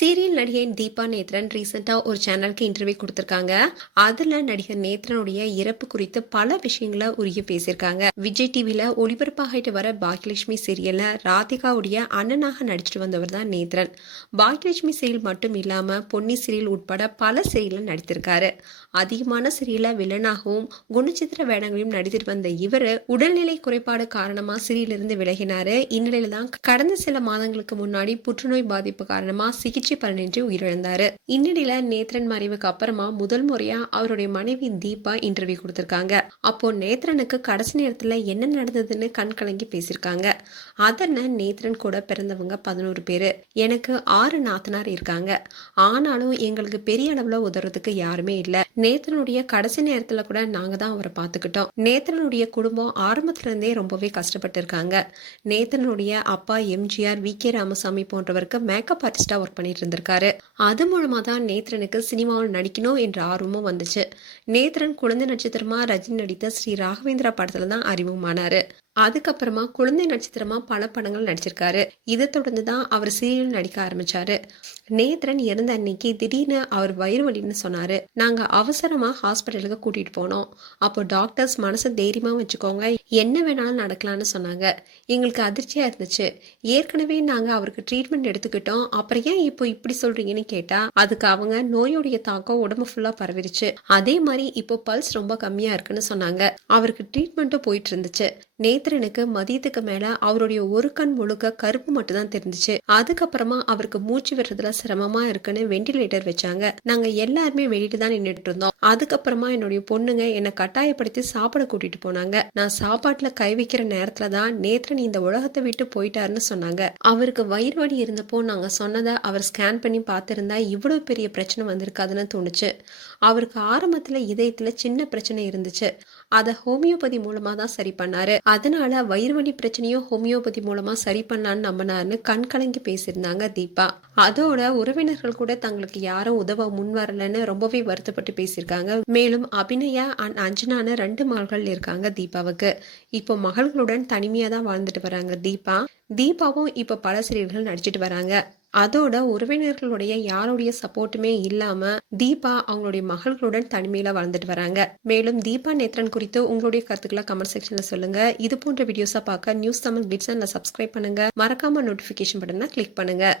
Serial நடிகை தீபா நேத்ரன் ரீசெண்டா ஒரு சேனலுக்கு இன்டர்வியூ கொடுத்திருக்காங்க. அதுல நடிகர் நேத்ரனுடைய இறப்பு குறித்து பல விஷயங்களை உருகி பேசியிருக்காங்க. விஜய் டிவில ஒளிபரப்பாகிட்டு வர பாக்கியலட்சுமி சீரியல்ல ராதிகாவுடைய அண்ணனாக நடிச்சிட்டு வந்தவர் தான் நேத்ரன். பாக்கியலட்சுமி சீரியல் மட்டும் இல்லாம பொன்னி சீரியல் உட்பட பல சீரியல்ல நடித்திருக்காரு. அதிகமான சீரியல்ல வில்லனாகவும் குணச்சித்திர வேடங்களையும் நடித்துட்டு வந்த இவரு உடல்நிலை குறைபாடு காரணமா சீரியலிருந்து விலகினாரு. இந்நிலையில தான் கடந்த சில மாதங்களுக்கு முன்னாடி புற்றுநோய் பாதிப்பு காரணமா சிகிச்சை பலனின்றி உயிரிழந்தாரு. இந்நிலையில நேத்ரன் மறைவுக்கு அப்புறமா முதல் முறையா அவருடைய மனைவி தீபா இன்டர்வியூ கொடுத்திருக்காங்க. அப்போ நேத்ரனுக்கு கடைசி நேரத்துல என்ன நடந்ததுன்னு கண் கலங்கி பேசியிருக்காங்க. அதன நேத்ரன் கூட பிறந்தவங்க 11 பேரு. எனக்கு 6 நாத்தனார் இருக்காங்க. ஆனாலும் எங்களுக்கு பெரிய அளவுல உதவுறதுக்கு யாருமே இல்ல. நேத்ரனுடைய கடைசி நேரத்துல கூட நாங்க தான் அவரை பார்த்துக்கிட்டோம். நேத்ரனுடைய குடும்பம் ஆரம்பத்துல இருந்தே ரொம்பவே கஷ்டப்பட்டு இருக்காங்க. நேத்ரனுடைய அப்பா எம்ஜிஆர், வி.கே. ராமசாமி போன்றவருக்கு மேக்கப் ஆர்டிஸ்டா ஒர்க் பண்ணிட்டு இருந்திருக்காரு. அது மூலமா தான் நேத்ரனுக்கு சினிமாவில் நடிக்கணும் என்ற ஆர்வமும் வந்துச்சு. நேத்ரன் குழந்தை நட்சத்திரமா ரஜினி நடித்த ஸ்ரீ ராகவேந்திரா படத்துல தான் அறிமுகமானாரு. அதுக்கப்புறமா குழந்தை நட்சத்திரமா பல படங்கள் நடிச்சிருக்காரு. இதை தொடர்ந்து தான் அவர் சீரியல் நடிக்க ஆரம்பிச்சாரு. நேத்ரன் இறந்த அன்னைக்கு திடீர்னு அவர் வயிறு வலின்னு சொன்னாரு. நாங்க அவசரமா ஹாஸ்பிட்டலுக்கு கூட்டிட்டு போனோம். அப்போ டாக்டர்ஸ் மனசை தைரியமா வச்சுக்கோங்க, என்ன வேணாலும் நடக்கலாம்னு சொன்னாங்க. எங்களுக்கு அதிர்ச்சியா இருந்துச்சு. ஏற்கனவே நாங்க அவருக்கு ட்ரீட்மெண்ட் எடுத்துக்கிட்டோம், அப்புறம் ஏன் இப்போ இப்படி சொல்றீங்கன்னு கேட்டா அதுக்கு அவங்க நோயுடைய தாக்கம் உடம்பு ஃபுல்லா பரவிருச்சு. அதே மாதிரி இப்போ பல்ஸ் ரொம்ப கம்மியா இருக்குன்னு சொன்னாங்க. அவருக்கு ட்ரீட்மெண்ட்டும் போயிட்டு இருந்துச்சு. நேத்ரனுக்கு மதியத்துக்கு மேல அவருடைய ஒரு கண் முழுக்க கருப்பு மட்டும் தான் தெரிஞ்சிச்சு. அதுக்கப்புறமா அவருக்கு மூச்சு விடுறதுல சிரமமா இருக்குன்னு வெண்டிலேட்டர் வச்சாங்க. நாங்க எல்லாருமே வெளியிட்டு தான் நின்றுட்டு இருந்தோம். அதுக்கப்புறமா என்னுடைய பொண்ணுங்க என்னை கட்டாயப்படுத்தி சாப்பிட கூட்டிட்டு போனாங்க. நான் சாப்பாட்டுல கை வைக்கிற நேரத்துல தான் நேத்ரன் இந்த உலகத்தை விட்டு போயிட்டாருன்னு சொன்னாங்க. அவருக்கு வயிறு வலி இருந்தப்போ நாங்க சொன்னதை அவர் ஸ்கேன் பண்ணி பார்த்திருந்தா இவ்வளவு பெரிய பிரச்சனை வந்திருக்காதுன்னு தோணுச்சு. அவருக்கு ஆரம்பத்துல இதயத்துல சின்ன பிரச்சனை இருந்துச்சு. அதை ஹோமியோபதி மூலமா தான் சரி பண்ணாரு. அதனால வயிறு வலி பிரச்சனையும் ஹோமியோபதி மூலமா சரி பண்ணான்னு நம்பினார்னு கண் கலங்கி பேசியிருந்தாங்க தீபா. அதோட உறவினர்கள் கூட தங்களுக்கு யாரும் உதவ முன் வரலன்னு ரொம்பவே வருத்தப்பட்டு பேசியிருக்காங்க. மேலும் அபிநயா அண்ட் அஞ்சனான 2 மகள்கள் இருக்காங்க தீபாவுக்கு. இப்போ மகள்களுடன் தனிமையா தான் வாழ்ந்துட்டு வராங்க தீபா. தீபாவும் இப்ப பல சீரியல்கள் நடிச்சிட்டு வராங்க. அதோட உறவினர்களுடைய யாருடைய சப்போர்ட்டுமே இல்லாம தீபா அவங்களுடைய மகள்களுடன் தனிமையில வாழ்ந்துட்டு வராங்க. மேலும் தீபா நேத்ரன் குறித்து உங்களுடைய கருத்துக்களை கமெண்ட் செக்ஷன்ல சொல்லுங்க. இது போன்ற வீடியோஸா பார்க்க நியூஸ் தமிழ் கிட்ஸ் சேனலை சப்ஸ்கிரைப் பண்ணுங்க. மறக்காம நோட்டிபிகேஷன் பட்டனை கிளிக் பண்ணுங்க.